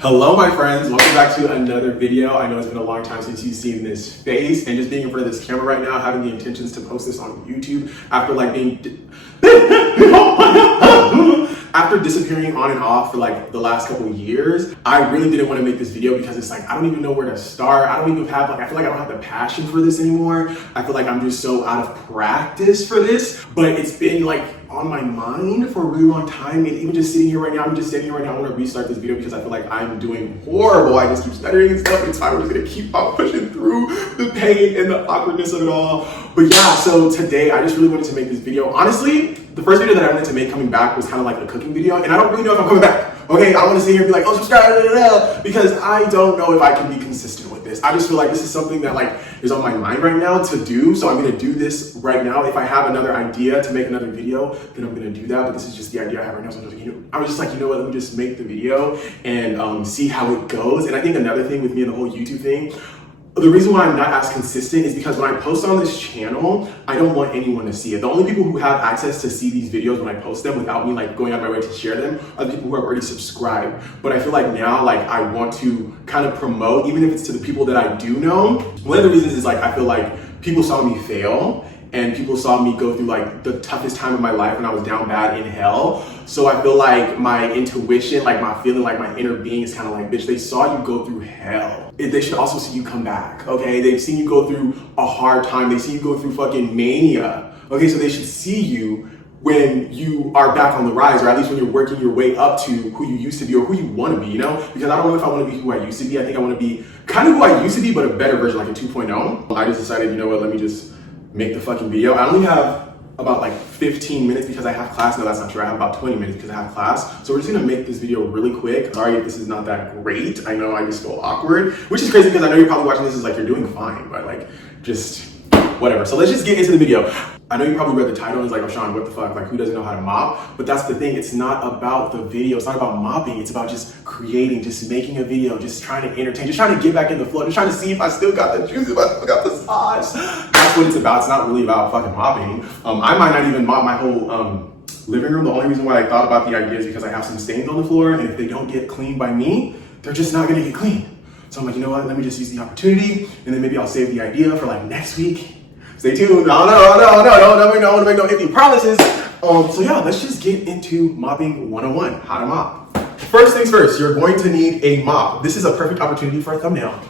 Hello my friends, welcome back to another video. I know it's been a long time since you've seen this face, and just being in front of this camera right now, having the intentions to post this on YouTube after like being after disappearing on and off for like the last couple of years, I really didn't want to make this video because it's like I don't even know where to start. I don't even have I feel like I don't have the passion for this anymore. I feel like I'm just so out of practice for this, but it's been like on my mind for a really long time. And even just sitting here right now, I'm just sitting here right now, I want to restart this video because I feel like I'm doing horrible. I just keep stuttering and stuff, and it's fine. We're just gonna keep on pushing through the pain and the awkwardness of it all. But yeah, so today I just really wanted to make this video. Honestly, the first video that I wanted to make coming back was kind of like a cooking video, and I don't really know if I'm coming back. Okay, I don't want to sit here and be like, oh, subscribe, because I don't know if I can be consistent with this. I just feel like this is something that like is on my mind right now to do, so I'm gonna do this right now. If I have another idea to make another video, then I'm gonna do that, but this is just the idea I have right now. So I was just like, you know what, let me just make the video and see how it goes. And I think another thing with me and the whole YouTube thing, the reason why I'm not as consistent is because when I post on this channel, I don't want anyone to see it. The only people who have access to see these videos when I post them without me like going out of my way to share them are the people who have already subscribed. But I feel like now like I want to kind of promote, even if it's to the people that I do know. One of the reasons is like I feel like people saw me fail and people saw me go through like the toughest time of my life when I was down bad in hell. So I feel like my intuition, like my feeling, like my inner being is kind of like, bitch, they saw you go through hell. They should also see you come back, okay? They've seen you go through a hard time. They see you go through fucking mania, okay? So they should see you when you are back on the rise, or at least when you're working your way up to who you used to be or who you want to be, you know? Because I don't know if I want to be who I used to be. I think I want to be kind of who I used to be, but a better version, like a 2.0. I just decided, you know what, let me just make the fucking video. I only have about like 15 minutes because I have class. No, that's not true. I have about 20 minutes because I have class. So we're just gonna make this video really quick. Sorry if this is not that great. I know I just feel awkward, which is crazy because I know you're probably watching this as like, you're doing fine, but like, just whatever. So let's just get into the video. I know you probably read the title and it's like, oh Sean, what the fuck? Like, who doesn't know how to mop? But that's the thing. It's not about the video. It's not about mopping. It's about just creating, just making a video, just trying to entertain, just trying to get back in the flow, just trying to see if I still got the juice, if I still got the sauce. That's what it's about. It's not really about fucking mopping. I might not even mop my whole living room. The only reason why I thought about the idea is because I have some stains on the floor, and if they don't get cleaned by me, they're just not gonna get clean. So I'm like, you know what? Let me just use the opportunity, and then maybe I'll save the idea for like next week. Stay tuned. Don't make no empty promises. So yeah, let's just get into mopping 101, how to mop. First things first, you're going to need a mop. This is a perfect opportunity for a thumbnail.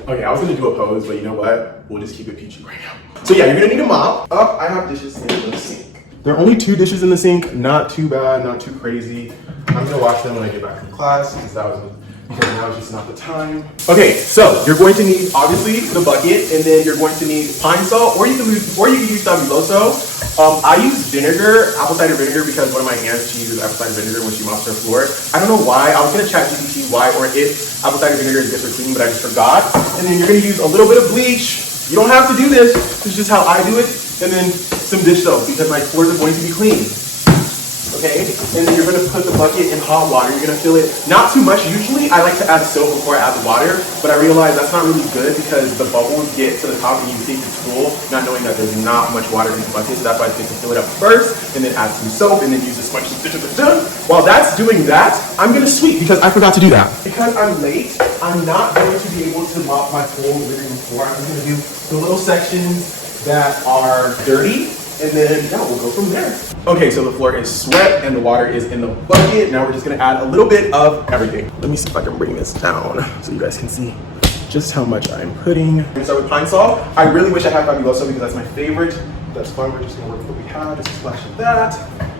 Okay, I was gonna do a pose, but you know what? We'll just keep it PG right now. So yeah, you're gonna need a mop. I have dishes in the sink. There are only 2 dishes in the sink, not too bad, not too crazy. I'm gonna wash them when I get back from class because now is just not the time. Okay, so you're going to need obviously the bucket, and then you're going to need pine salt, or you can use Fabuloso. I use vinegar, apple cider vinegar, because one of my aunts, she uses apple cider vinegar when she mops her floor. I don't know why. I was gonna chat GPT why or if apple cider vinegar is good for cleaning, but I just forgot. And then you're gonna use a little bit of bleach. You don't have to do this. This is just how I do it. And then some dish soap because my floors are going to be clean. Okay, and then you're gonna put the bucket in hot water. You're gonna fill it, not too much. Usually I like to add soap before I add the water, but I realize that's not really good because the bubbles get to the top and you think it's full, not knowing that there's not much water in the bucket. So that's why I think to fill it up first, and then add some soap, and then use as much as done. While that's doing that, I'm gonna sweep because I forgot to do that. Because I'm late, I'm not going to be able to mop my whole living room floor. I'm just gonna do the little sections that are dirty, and then yeah, we'll go from there. Okay, so the floor is swept and the water is in the bucket. Now we're just gonna add a little bit of everything. Let me see if I can bring this down so you guys can see just how much I'm putting. I'm gonna start with pine salt. I really wish I had Fabuloso because that's my favorite. That's fine, we're just gonna work with what we have, just a splash of that.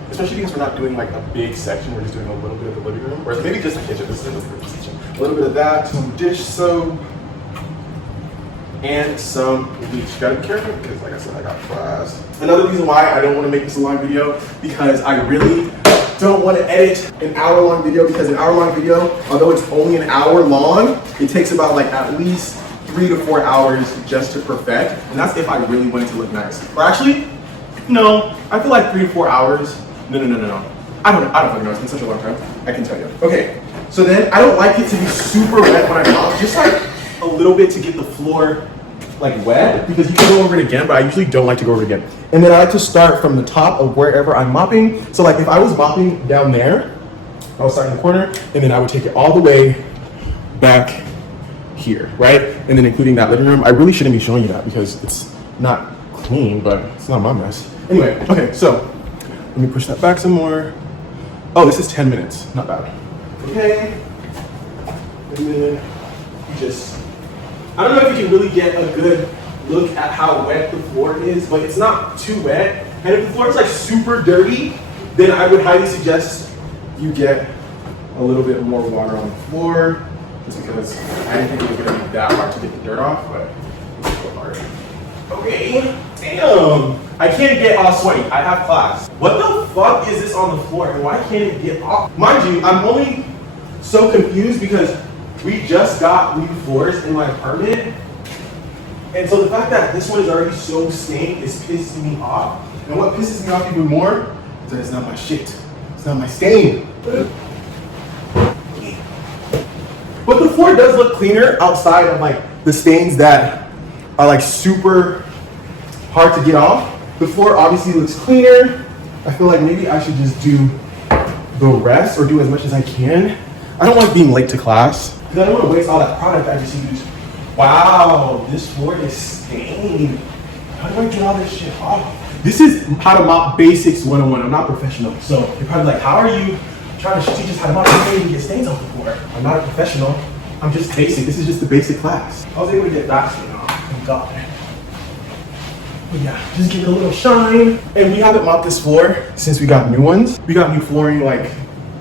Especially because we're not doing like a big section, we're just doing a little bit of the living room, or maybe just the kitchen. This is the kitchen. A little bit of that, some dish soap, and some bleach. You gotta be careful because like I said, I got class. Another reason why I don't want to make this a long video, because I really don't want to edit an hour-long video, because an hour-long video, although it's only an hour long, it takes about like at least 3 to 4 hours just to perfect, and that's if I really want it to look nice. Or actually, no, I feel like 3 to 4 hours. No. I don't fucking know. It's been such a long time. I can tell you. Okay, so then I don't like it to be super wet when I mop, just like a little bit to get the floor like wet, because you can go over it again, but I usually don't like to go over it again. And then I like to start from the top of wherever I'm mopping. So like if I was mopping down there, I would start in the corner, and then I would take it all the way back here, right? And then including that living room. I really shouldn't be showing you that because it's not clean, but it's not my mess. Anyway, okay, so let me push that back some more. Oh, this is 10 minutes, not bad. Okay, and then you just, I don't know if you can really get a good look at how wet the floor is, but it's not too wet. And if the floor is like super dirty, then I would highly suggest you get a little bit more water on the floor, just because I didn't think it was gonna be that hard to get the dirt off, but it's so hard. Okay, damn. I can't get all sweaty, I have class. What the fuck is this on the floor and why can't it get off? Mind you, I'm only so confused because we just got new floors in my apartment. And so the fact that this one is already so stained is pissing me off. And what pisses me off even more is that it's not my shit. It's not my stain. But the floor does look cleaner outside of like the stains that are like super hard to get off. The floor obviously looks cleaner. I feel like maybe I should just do the rest or do as much as I can. I don't like being late to class because I don't want to waste all that product I just used. Wow, this floor is stained. How do I get all this shit off? This is how to mop basics 101. I'm not professional. So you're probably like, how are you trying to teach us how to mop and get stains off the floor? I'm not a professional. I'm just basic. This is just the basic class. I was able to get that stain off. Thank God. But yeah, just give it a little shine. And we haven't mopped this floor since we got new ones. We got new flooring like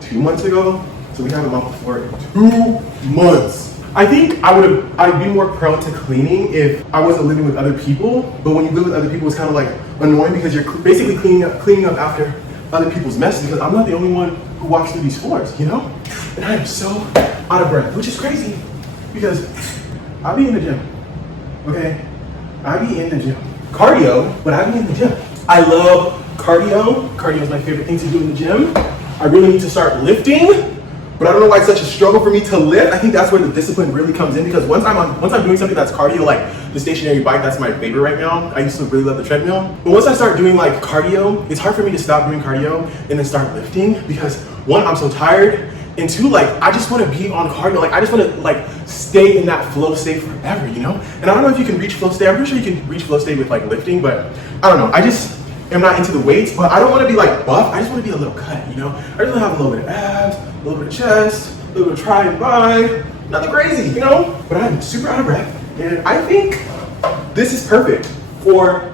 2 months ago. So we haven't mopped the floor in 2 months. I think I'd be more prone to cleaning if I wasn't living with other people. But when you live with other people, it's kind of like annoying because you're basically cleaning up after other people's messes because I'm not the only one who walks through these floors, you know? And I am so out of breath, which is crazy because I be in the gym, okay? I be in the gym. Cardio, but I be in the gym. I love cardio. Cardio is my favorite thing to do in the gym. I really need to start lifting. But I don't know why it's such a struggle for me to lift. I think that's where the discipline really comes in because once I'm doing something that's cardio, like the stationary bike, that's my favorite right now. I used to really love the treadmill. But once I start doing like cardio, it's hard for me to stop doing cardio and then start lifting because one, I'm so tired, and two, like I just want to be on cardio. Like I just want to like stay in that flow state forever, you know? And I don't know if you can reach flow state. I'm pretty sure you can reach flow state with like lifting, but I don't know. I just am not into the weights, but I don't want to be like buff. I just want to be a little cut, you know? I just want to have a little bit of abs, a little bit of chest, a little bit of tri and bi, nothing crazy, you know? But I'm super out of breath, and I think this is perfect for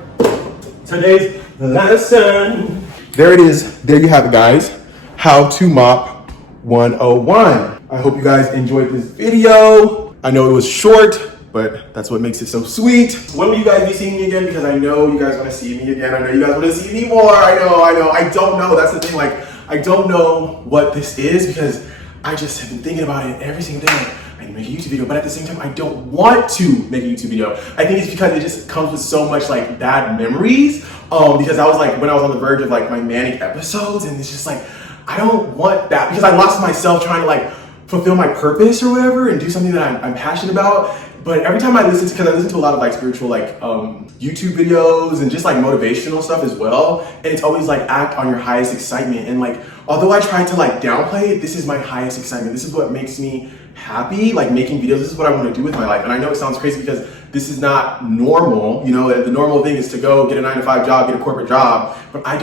today's lesson. There it is. There you have it, guys. How to mop 101. I hope you guys enjoyed this video. I know it was short, but that's what makes it so sweet. When will you guys be seeing me again? Because I know you guys want to see me again. I know you guys want to see me more. I know. I don't know. That's the thing. Like, I don't know what this is because I just have been thinking about it every single day. Like, I need to make a YouTube video, but at the same time, I don't want to make a YouTube video. I think it's because it just comes with so much like bad memories. Because I was like, when I was on the verge of like my manic episodes, and it's just like, I don't want that because I lost myself trying to like fulfill my purpose or whatever and do something that I'm passionate about. But every time I listen to, because I listen to a lot of like spiritual like YouTube videos and just like motivational stuff as well, and it's always like act on your highest excitement. And like, although I try to like downplay it, this is my highest excitement. This is what makes me happy, like making videos. This is what I want to do with my life. And I know it sounds crazy because this is not normal. You know, the normal thing is to go get a 9-to-5 job, get a corporate job. But I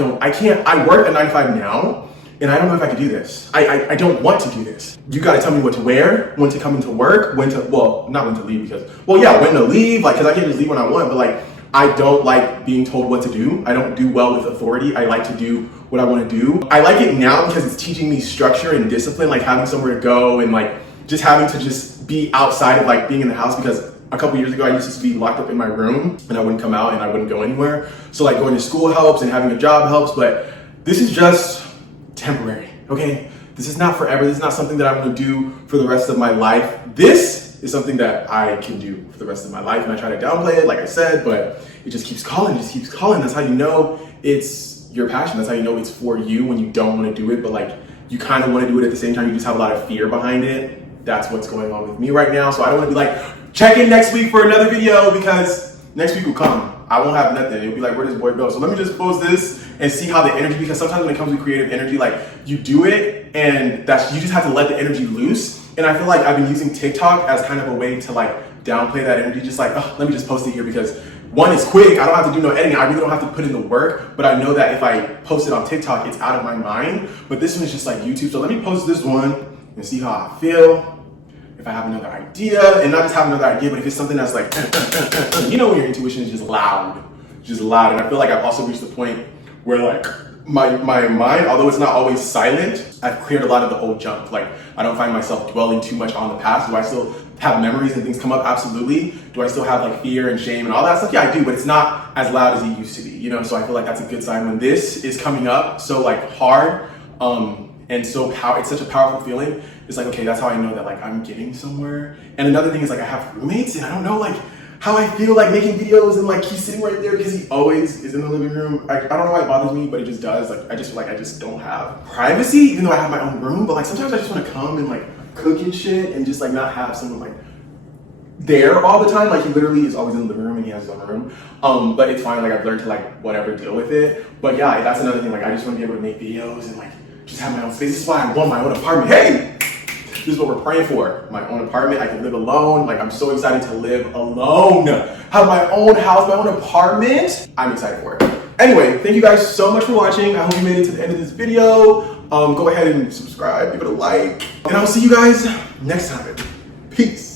work a 9-to-5 now. And I don't know if I could do this. I don't want to do this. You gotta tell me what to wear, when to come into work, when to leave because, when to leave, like, cause I can't just leave when I want, but like, I don't like being told what to do. I don't do well with authority. I like to do what I wanna do. I like it now because it's teaching me structure and discipline, like having somewhere to go and like, just having to just be outside of like being in the house because a couple years ago, I used to be locked up in my room and I wouldn't come out and I wouldn't go anywhere. So like going to school helps and having a job helps, but this is just temporary, okay? This is not forever. This is not something that I'm gonna do for the rest of my life. This is something that I can do for the rest of my life, and I try to downplay it, like I said, but it just keeps calling, That's how you know it's your passion. That's how you know it's for you when you don't wanna do it, but like you kind of wanna do it at the same time, you just have a lot of fear behind it. That's what's going on with me right now. So I don't wanna be like, check in next week for another video because next week will come. I won't have nothing. It'll be like, where does boy go? So let me just post this and see how the energy, because sometimes when it comes to creative energy, like you do it and you just have to let the energy loose. And I feel like I've been using TikTok as kind of a way to like downplay that energy, just like, oh, let me just post it here because one, it's quick, I don't have to do no editing, I really don't have to put in the work, but I know that if I post it on TikTok, it's out of my mind. But this one is just like YouTube, so let me post this one and see how I feel. If I have another idea, and not just have another idea, but if it's something that's like, you know when your intuition is just loud. And I feel like I've also reached the point where like, my mind, although it's not always silent, I've cleared a lot of the old junk. Like, I don't find myself dwelling too much on the past. Do I still have memories and things come up? Absolutely. Do I still have like fear and shame and all that stuff? Yeah, I do, but it's not as loud as it used to be, you know? So I feel like that's a good sign when this is coming up so like hard, and so it's such a powerful feeling. It's like, okay, that's how I know that like I'm getting somewhere. And another thing is like I have roommates and I don't know like how I feel like making videos and like he's sitting right there because he always is in the living room. I don't know why it bothers me, but it just does. Like I just feel like I just don't have privacy, even though I have my own room. But like sometimes I just want to come and like cook and shit and just like not have someone like there all the time. Like he literally is always in the living room and he has his own room. But it's fine. Like I've learned to like whatever deal with it. But yeah, that's another thing. Like I just want to be able to make videos and like just have my own space. This is why I want my own apartment. Hey! This is what we're praying for. My own apartment. I can live alone. Like I'm so excited to live alone. Have my own house, my own apartment. I'm excited for it. Anyway, thank you guys so much for watching. I hope you made it to the end of this video. Go ahead and subscribe, give it a like. And I'll see you guys next time. Peace.